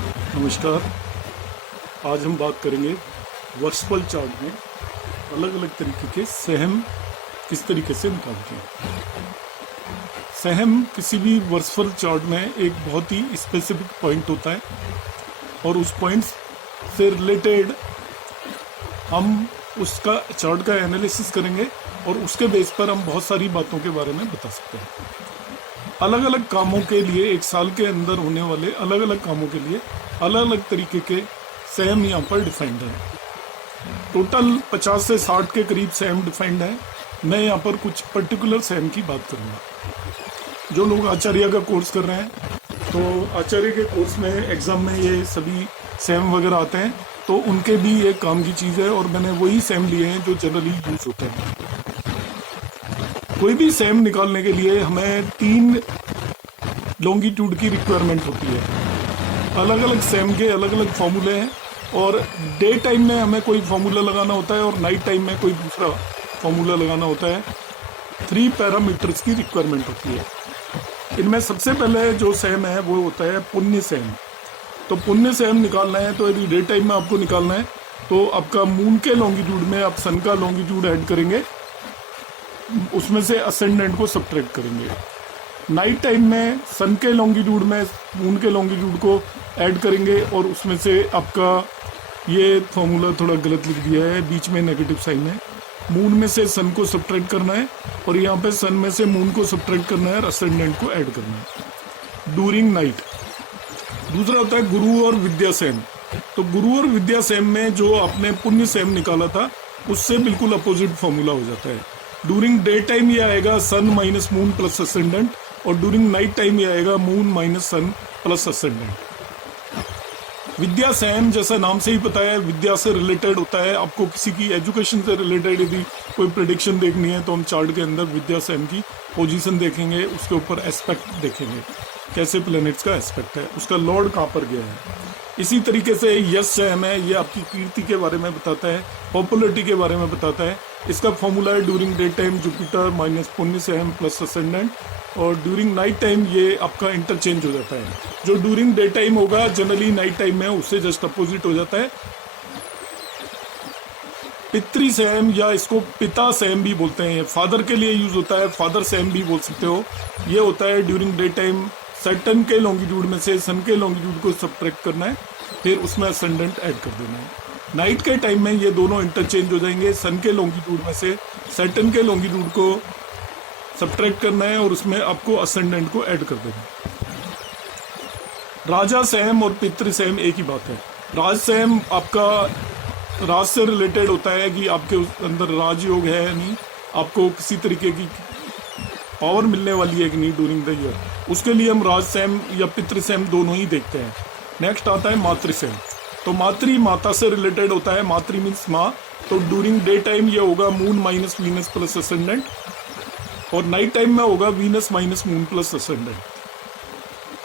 नमस्कार। आज हम बात करेंगे वर्सफल चार्ट में अलग अलग तरीके के सहम किस तरीके से निकालते हैं। सहम किसी भी वर्सफल चार्ट में एक बहुत ही स्पेसिफिक पॉइंट होता है और उस पॉइंट से रिलेटेड हम उसका चार्ट का एनालिसिस करेंगे और उसके बेस पर हम बहुत सारी बातों के बारे में बता सकते हैं। अलग अलग कामों के लिए एक साल के अंदर होने वाले अलग अलग कामों के लिए अलग अलग तरीके के सहम यहाँ पर डिफाइंड है। टोटल 50 से 60 के करीब सहम डिफाइंड है। मैं यहाँ पर कुछ पर्टिकुलर सहम की बात करूँगा। जो लोग आचार्य का कोर्स कर रहे हैं तो आचार्य के कोर्स में एग्जाम में ये सभी सहम वगैरह आते हैं, तो उनके भी एक काम की चीज़ है और मैंने वही सहम लिए हैं जो जनरली यूज होते हैं। कोई भी सहम निकालने के लिए हमें 3 लॉन्गिट्यूड की रिक्वायरमेंट होती है। अलग अलग सहम के अलग अलग फॉर्मूले हैं और डे टाइम में हमें कोई फॉर्मूला लगाना होता है और नाइट टाइम में कोई दूसरा फॉर्मूला लगाना होता है। 3 पैरामीटर्स की रिक्वायरमेंट होती है। इनमें सबसे पहले जो सहम है वो होता है पुण्य सहम। तो पुण्य सहम निकालना है तो यदि डे टाइम में आपको निकालना है तो आपका मून के लॉन्गिट्यूड में आप सन का लॉन्गिट्यूड ऐड करेंगे, उसमें से असेंडेंट को सब्ट्रैक्ट करेंगे। नाइट टाइम में सन के लॉन्गिट्यूड में मून के लॉन्गिट्यूड को ऐड करेंगे और उसमें से आपका ये फॉर्मूला थोड़ा गलत लिख दिया है, बीच में नेगेटिव साइन है। मून में से सन को सब्ट्रैक्ट करना है और यहाँ पे सन में से मून को सब्ट्रैक्ट करना है और असेंडेंट को ऐड करना है ड्यूरिंग नाइट। दूसरा होता है गुरु और विद्या सहम। तो गुरु और विद्या सहम में जो आपने पुण्य सहम निकाला था उससे बिल्कुल अपोजिट फॉर्मूला हो जाता है। ड्यूरिंग डे टाइम ये आएगा सन माइनस मून प्लस असेंडेंट और ड्यूरिंग नाइट टाइम ये आएगा moon minus sun plus ascendant. विद्या सहम जैसा नाम से ही पता है विद्या से रिलेटेड होता है। आपको किसी की एजुकेशन से रिलेटेड यदि कोई प्रेडिक्शन देखनी है तो हम चार्ट के अंदर विद्या सहम की पोजीशन देखेंगे, उसके ऊपर एस्पेक्ट देखेंगे, कैसे प्लैनेट्स का एस्पेक्ट है, उसका लॉर्ड कहाँ पर गया है। इसी तरीके से यश सहम है, ये आपकी कीर्ति के बारे में बताता है, पॉपुलरिटी के बारे में बताता है। इसका फॉर्मूला है during day time Jupiter minus पुण्य सहम प्लस असेंडेंट और ड्यूरिंग नाइट टाइम ये आपका इंटरचेंज हो जाता है। जो ड्यूरिंग डे टाइम होगा जनरली नाइट टाइम में उससे जस्ट अपोजिट हो जाता है। पितृ सहम या इसको पिता सहम भी बोलते हैं, फादर के लिए यूज होता है, फादर सहम भी बोल सकते हो। ये होता है ड्यूरिंग डे टाइम सैटर्न के लॉन्गिट्यूड में से सन के लॉन्गिट्यूड को सब्ट्रैक्ट करना है, फिर उसमें असेंडेंट ऐड कर देना है। नाइट के टाइम में ये दोनों इंटरचेंज हो जाएंगे, सन के लॉन्गिट्यूड में से सैटर्न के लॉन्गिट्यूड को सब्ट्रैक्ट करना है और उसमें आपको असेंडेंट को ऐड कर देना है। राजा सहम और पितृ सहम एक ही बात है। राज सहम आपका राज से रिलेटेड होता है कि आपके अंदर राजयोग है या नहीं, आपको किसी तरीके की पावर मिलने वाली है कि नहीं ड्यूरिंग द ईयर, उसके लिए हम राज सहम या पितृ सहम दोनों ही देखते हैं। नेक्स्ट आता है मातृ सहम। तो मातृ माता से रिलेटेड होता है, मातृ मीन्स माँ। तो ड्यूरिंग डे टाइम ये होगा moon minus Venus plus ascendant और नाइट टाइम में होगा Venus minus moon plus ascendant.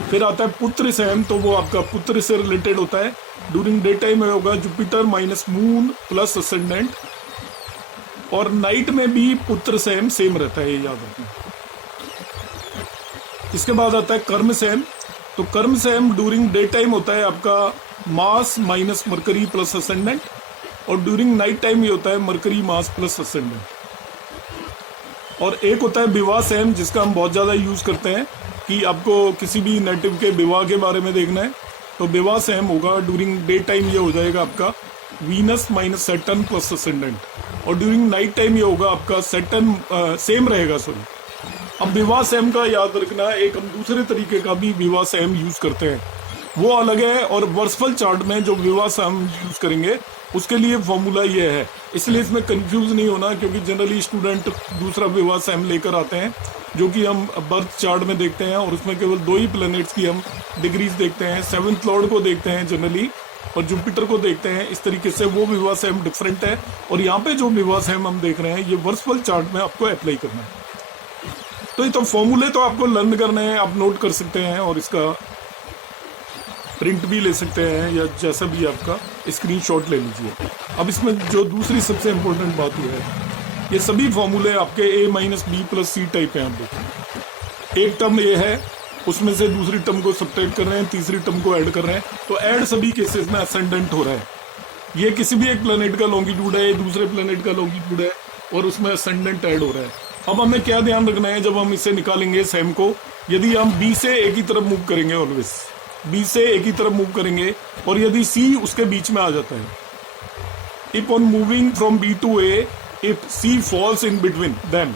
फिर आता है पुत्र सहम, तो वो आपका पुत्र से रिलेटेड होता है। ड्यूरिंग डे टाइम में होगा Jupiter minus moon plus ascendant और नाइट में भी पुत्र सहम सेम रहता है, ये याद रखना। इसके बाद आता है कर्म सहम। तो कर्म सहम ड्यूरिंग डे टाइम होता है आपका मास माइनस मरकरी प्लस असेंडेंट और ड्यूरिंग नाइट टाइम ये होता है मरकरी मास प्लस असेंडेंट। और एक होता है विवाह सहम, जिसका हम बहुत ज़्यादा यूज़ करते हैं कि आपको किसी भी नेटिव के विवाह के बारे में देखना है तो विवाह सहम होगा। ड्यूरिंग डे टाइम ये हो जाएगा आपका Venus minus Saturn plus ascendant और ड्यूरिंग नाइट टाइम ये होगा आपका सैटर्न सेम रहेगा। सॉरी, अब विवाह सहम का याद रखना, एक हम दूसरे तरीके का भी विवाह सहम यूज करते हैं, वो अलग है। और वर्सफल चार्ट में जो विवाह सहम यूज करेंगे उसके लिए फॉर्मूला ये है, इसलिए इसमें कंफ्यूज नहीं होना, क्योंकि जनरली स्टूडेंट दूसरा विवाह सहम लेकर आते हैं जो कि हम बर्थ चार्ट में देखते हैं और उसमें केवल 2 ही प्लैनेट्स की हम डिग्रीज देखते हैं। 7th लॉर्ड को देखते हैं जनरली और जुपिटर को देखते हैं। इस तरीके से वो विवाह सहम डिफरेंट है और यहाँ पे जो विवाह सहम हम देख रहे हैं ये वर्सफल चार्ट में आपको अप्लाई करना है। तो ये तो फॉर्मूले तो आपको लर्न करने हैं, आप नोट कर सकते हैं और इसका प्रिंट भी ले सकते हैं या जैसा भी आपका स्क्रीनशॉट ले लीजिए। अब इसमें जो दूसरी सबसे इम्पोर्टेंट बात यह है, ये सभी फॉर्मूले आपके A minus B plus C type हैं। आप देखें, एक टर्म ये है उसमें से दूसरी टर्म को सब्ट्रैक्ट कर रहे हैं, तीसरी टर्म को ऐड कर रहे हैं, तो ऐड सभी केसेस में असेंडेंट हो रहा है। ये किसी भी एक प्लेनेट का लॉन्गिट्यूड है, दूसरे प्लेनेट का लॉन्गिट्यूड है और उसमें असेंडेंट ऐड हो रहा है। अब हमें क्या ध्यान रखना है जब हम इसे निकालेंगे सेम को, यदि हम बी से ए की तरफ मूव करेंगे, ऑलवेज बी से ए की तरफ मूव करेंगे और यदि सी उसके बीच में आ जाता है, if on moving from B to A if C falls in between them,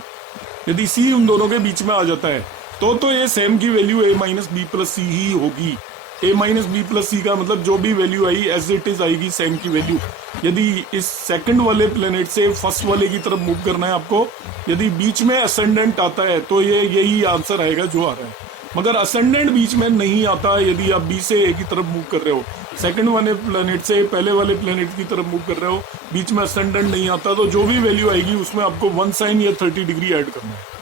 यदि सी उन दोनों के बीच में आ जाता है तो ये सेम की value A minus B plus C ही होगी। A minus B plus C का मतलब जो भी वैल्यू आई एज इट इज आएगी सेम की वैल्यू। यदि इस सेकंड वाले प्लेनेट से फर्स्ट वाले की तरफ मूव करना है आपको, यदि बीच में असेंडेंट आता है तो ये यही आंसर आएगा जो आ रहा है। मगर असेंडेंट बीच में नहीं आता, यदि आप बी से ए की तरफ मूव कर रहे हो, सेकंड वाले प्लेनेट से पहले वाले प्लेनेट की तरफ मूव कर रहे हो, बीच में असेंडेंट नहीं आता, तो जो भी वैल्यू आएगी उसमें आपको 1 साइन या 30 डिग्री ऐड करना है।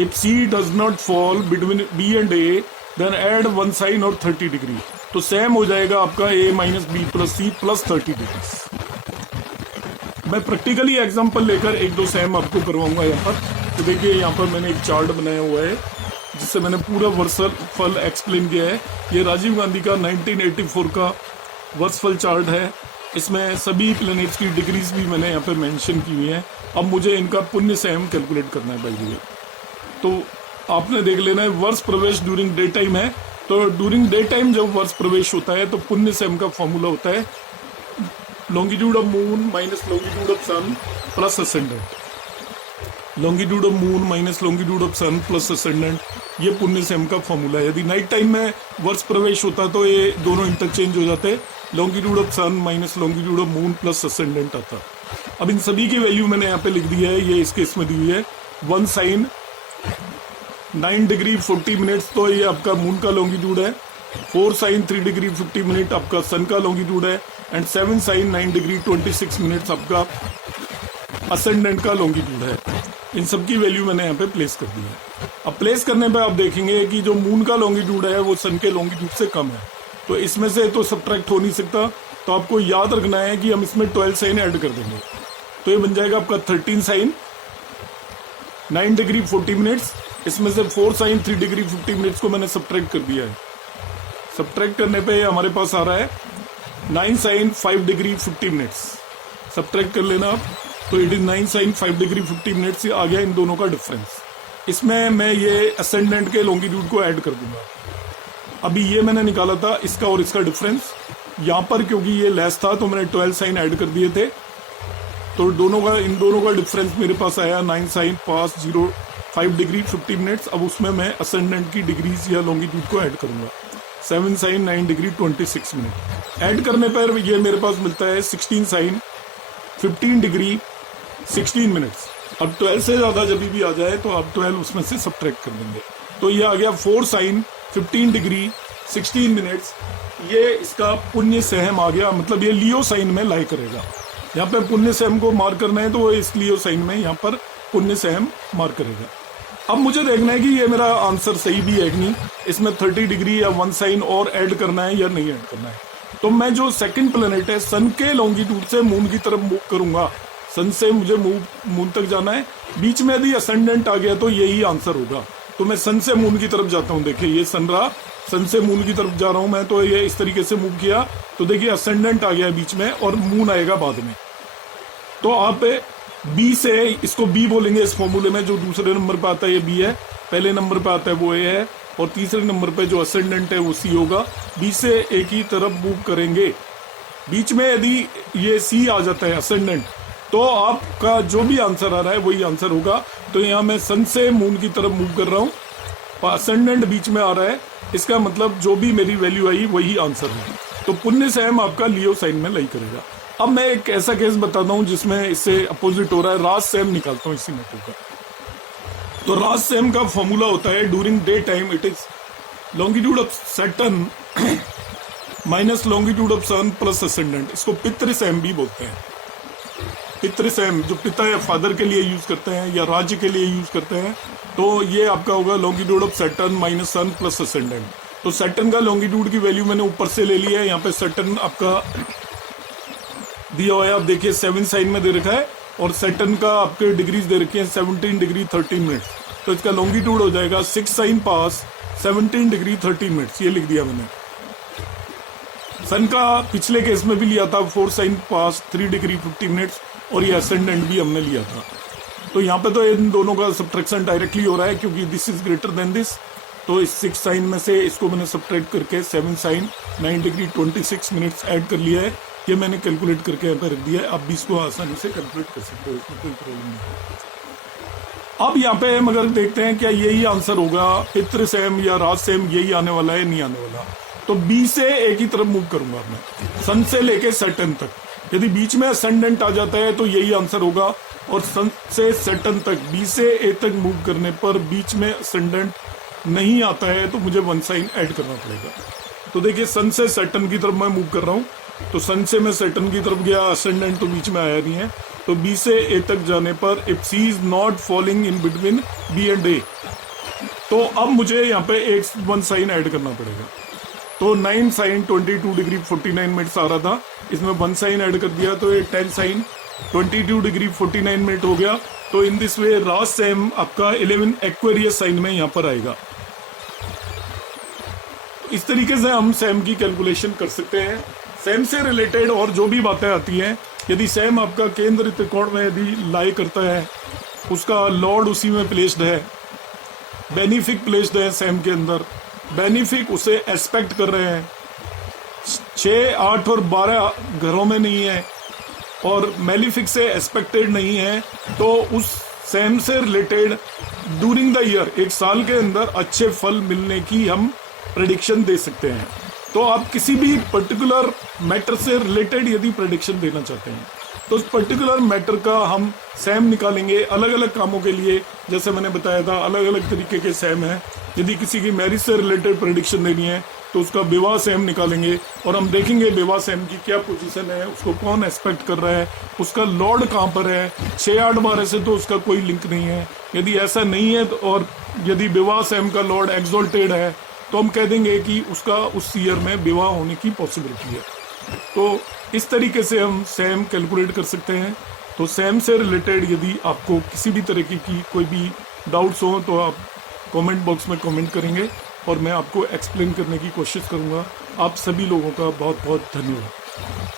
If C does not fall between B and A then add 1 sine और 30 डिग्री, तो सेम हो जाएगा आपका A minus B plus C plus 30 degree. मैं प्रैक्टिकली एग्जांपल लेकर एक दो सेम आपको करवाऊंगा यहाँ पर। तो देखिए यहाँ पर मैंने एक चार्ट बनाया हुआ है जिससे मैंने पूरा वर्षफल एक्सप्लेन किया है। ये राजीव गांधी का 1984 का वर्षफल चार्ट है। इसमें सभी प्लैनेट्स की डिग्रीज भी मैंने यहाँ पे मेंशन की हुई है। अब मुझे इनका पुण्य सेम कैलकुलेट करना है भाई। तो आपने देख लेना है, वर्ष प्रवेश ड्यूरिंग डे टाइम है, तो ड्यूरिंग डे टाइम जब वर्ष प्रवेश होता है तो पुण्य सेम का फॉर्मूला होता है longitude of moon minus longitude of sun plus ascendant. Longitude of moon minus longitude of sun plus ascendant, ये पुण्य सेम का फॉर्मूला है। यदि नाइट टाइम में वर्ष प्रवेश होता है तो ये दोनों इंटरचेंज हो जाते हैं, longitude of sun minus longitude of moon plus ascendant आता। अब इन सभी की वैल्यू मैंने यहाँ पे लिख दी है, ये इस केस में दी हुई है। 1 साइन 9 डिग्री 40 मिनट्स तो ये आपका मून का लॉन्गिट्यूड है, 4 साइन 3 डिग्री 50 मिनट आपका सन का लॉन्गिट्यूड है, एंड 7 साइन 9 डिग्री 26 मिनट्स आपका असेंडेंट का लॉन्गिट्यूड है। इन सब की वैल्यू मैंने यहाँ पे प्लेस कर दी है। अब प्लेस करने पे आप देखेंगे कि जो मून का लॉन्गिट्यूड है वो सन के लॉन्गिट्यूड से कम है, तो इसमें से तो सब्ट्रैक्ट हो नहीं सकता, तो आपको याद रखना है कि हम इसमें 12 साइन ऐड कर देंगे, तो ये बन जाएगा आपका 13 साइन 9 डिग्री 40 मिनट्स। इसमें से 4 साइन 3 डिग्री 50 मिनट्स को मैंने सब्ट्रैक्ट कर दिया है। सब्ट्रैक्ट करने पे हमारे पास आ रहा है 9 साइन 5 डिग्री 50 मिनट्स। सब्ट्रैक्ट कर लेना आप, तो it is 9 sine 5 degree 50 minutes आ गया इन दोनों का डिफरेंस। इसमें मैं ये असेंडेंट के लॉन्गिट्यूड को ऐड कर दूंगा। अभी ये मैंने निकाला था इसका और इसका डिफरेंस, यहाँ पर क्योंकि ये लेस था तो मैंने 12 साइन ऐड कर दिए थे, तो इन दोनों का डिफरेंस मेरे पास आया 9 साइन 5 डिग्री 50 मिनट्स। अब उसमें मैं असेंडेंट की डिग्रीज या लॉन्गिट्यूड को ऐड करूंगा, 7 साइन 9 डिग्री 26 मिनट। ऐड करने पर ये मेरे पास मिलता है 16 साइन 15 डिग्री 16 मिनट्स। अब 12 से ज्यादा जब भी आ जाए तो आप 12 उसमें से सब्ट्रैक्ट कर देंगे, तो ये आ गया 4 साइन 15 डिग्री 16 मिनट्स। ये इसका पुण्य सहम आ गया, मतलब ये लियो साइन में लाई करेगा। यहाँ पे पुण्य सहम को मार्क करना है तो वो इस लियो साइन में यहाँ पर पुण्य सहम मार्क करेगा। अब मुझे देखना है कि ये मेरा आंसर सही भी है कि नहीं, इसमें 30 डिग्री या 1 साइन और ऐड करना है या नहीं ऐड करना है। तो मैं जो सेकंड प्लेनेट है सन के लॉन्गिट्यूड से मून की तरफ मूव करूंगा, सन से मुझे मून तक जाना है, बीच में यदि असेंडेंट आ गया तो यही आंसर होगा। तो मैं सन से मून की तरफ जाता हूँ, देखिए ये सन रहा, सन से मून की तरफ जा रहा हूं मैं, तो ये इस तरीके से मूव किया तो देखिए असेंडेंट आ गया बीच में और मून आएगा बाद में। तो आप बी से, इसको बी बोलेंगे इस फॉर्मूले में, जो दूसरे नंबर पे आता है ये बी है, पहले नंबर पे आता है वो ए है, और तीसरे नंबर पे जो असेंडेंट है वो सी होगा। बी से ए की तरफ मूव करेंगे, बीच में यदि ये सी आ जाता है असेंडेंट, तो आपका जो भी आंसर आ रहा है वही आंसर होगा। तो यहाँ मैं सन से मून की तरफ मूव कर रहा हूँ और असेंडेंट बीच में आ रहा है, इसका मतलब जो भी मेरी वैल्यू आई वही आंसर है। तो पुण्य सहम आपका लियो साइन में लाई करेगा। अब मैं एक ऐसा केस बताता हूं जिसमें इससे अपोजिट हो रहा है, राज सेम निकालता हूं इसी मेथड का। तो राज सेम का फॉर्मूला होता है during day time it is longitude of Saturn minus longitude of sun plus ascendant. इसको पितृ सेम भी बोलते हैं। पितृ सेम जो पिता या फादर के लिए यूज करते हैं या राज्य के लिए यूज करते हैं, तो ये आपका होगा longitude of Saturn minus sun plus ascendant. तो सैटर्न का लॉन्गिट्यूड की वैल्यू मैंने ऊपर से ले लिया है, यहाँ पे सैटर्न आपका दिया हुआ है, आप देखिए 7 साइन में दे रखा है, और सैटर्न का आपके डिग्रीज दे रखी है 17 डिग्री 13 मिनट। तो इसका लॉन्गिट्यूड हो जाएगा 6 साइन पास 17 डिग्री 30 मिनट्स, ये लिख दिया मैंने। सन का पिछले केस में भी लिया था 4 साइन पास 3 डिग्री 50 मिनट्स, और ये असेंडेंट भी हमने लिया था। तो यहाँ पे तो इन दोनों का सब्ट्रैक्शन डायरेक्टली हो रहा है, क्योंकि this is greater than this. तो इस 6 साइन में से इसको मैंने सब्ट्रैक्ट करके 7 साइन 9 डिग्री 26 मिनट्स ऐड कर लिया है। ये मैंने कैलकुलेट करके यहाँ पे रख दिया है। आप भी इसको आसानी से कैलकुलेट कर सकते हो, इसमें कोई प्रॉब्लम नहीं। अब यहाँ पे हम अगर देखते हैं क्या यही आंसर होगा, पितृ सेम या राज सेम यही आने वाला है, नहीं आने वाला। तो बी से ए की तरफ मूव करूंगा मैं, सन से लेके सैटर्न तक। यदि बीच में असेंडेंट आ जाता है तो यही आंसर होगा, और सन से सैटर्न तक बी से ए तक मूव करने पर बीच में असेंडेंट नहीं आता है तो मुझे 1 साइन ऐड करना पड़ेगा। तो देखिए सन से सैटर्न की तरफ मैं मूव कर रहा हूँ, तो सन से मैं सैटर्न की तरफ गया, असेंडेंट तो बीच में आया नहीं है। तो बी से ए तक जाने पर if C is not falling in between B and A, तो अब मुझे यहाँ पे एक 1 साइन ऐड करना पड़ेगा। तो 9 साइन 22 डिग्री 49 मिनट्स आ रहा था, इसमें 1 साइन ऐड कर दिया, तो ये 10 साइन 22 डिग्री 49 मिनट हो गया। तो in this way Raj same आपका 11 एक्वेरियस साइन में यहाँ पर आएगा। इस तरीके से हम सेम की कैलकुलेशन कर सकते हैं। सेम से रिलेटेड और जो भी बातें आती हैं, यदि सेम आपका केंद्र त्रिकोण में यदि लाई करता है, उसका लॉर्ड उसी में प्लेस्ड है, बेनिफिक प्लेस्ड है सेम के अंदर, बेनिफिक उसे एस्पेक्ट कर रहे हैं, 6, 8 और 12 घरों में नहीं है, और मेलिफिक से एस्पेक्टेड नहीं है, तो उस सेम से रिलेटेड ड्यूरिंग द ईयर, एक साल के अंदर अच्छे फल मिलने की हम प्रेडिक्शन दे सकते हैं। तो आप किसी भी पर्टिकुलर मैटर से रिलेटेड यदि प्रेडिक्शन देना चाहते हैं, तो उस पर्टिकुलर मैटर का हम सेम निकालेंगे अलग अलग कामों के लिए। जैसे मैंने बताया था, अलग अलग तरीके के सेम है। यदि किसी की मैरिज से रिलेटेड प्रेडिक्शन देनी है तो उसका विवाह सेम निकालेंगे, और हम देखेंगे विवाह सेम की क्या पोजीशन है, उसको कौन एक्सपेक्ट कर रहा है, उसका लॉर्ड कहाँ पर है, 6, 8, 12 से तो उसका कोई लिंक नहीं है। यदि ऐसा नहीं है और यदि विवाह सेम का लॉर्ड एक्सोल्टेड है, तो हम कह देंगे कि उसका उस ईयर में विवाह होने की पॉसिबिलिटी है। तो इस तरीके से हम सेम कैलकुलेट कर सकते हैं। तो सेम से रिलेटेड यदि आपको किसी भी तरीके की कोई भी डाउट्स हो तो आप कमेंट बॉक्स में कमेंट करेंगे, और मैं आपको एक्सप्लेन करने की कोशिश करूंगा। आप सभी लोगों का बहुत बहुत धन्यवाद।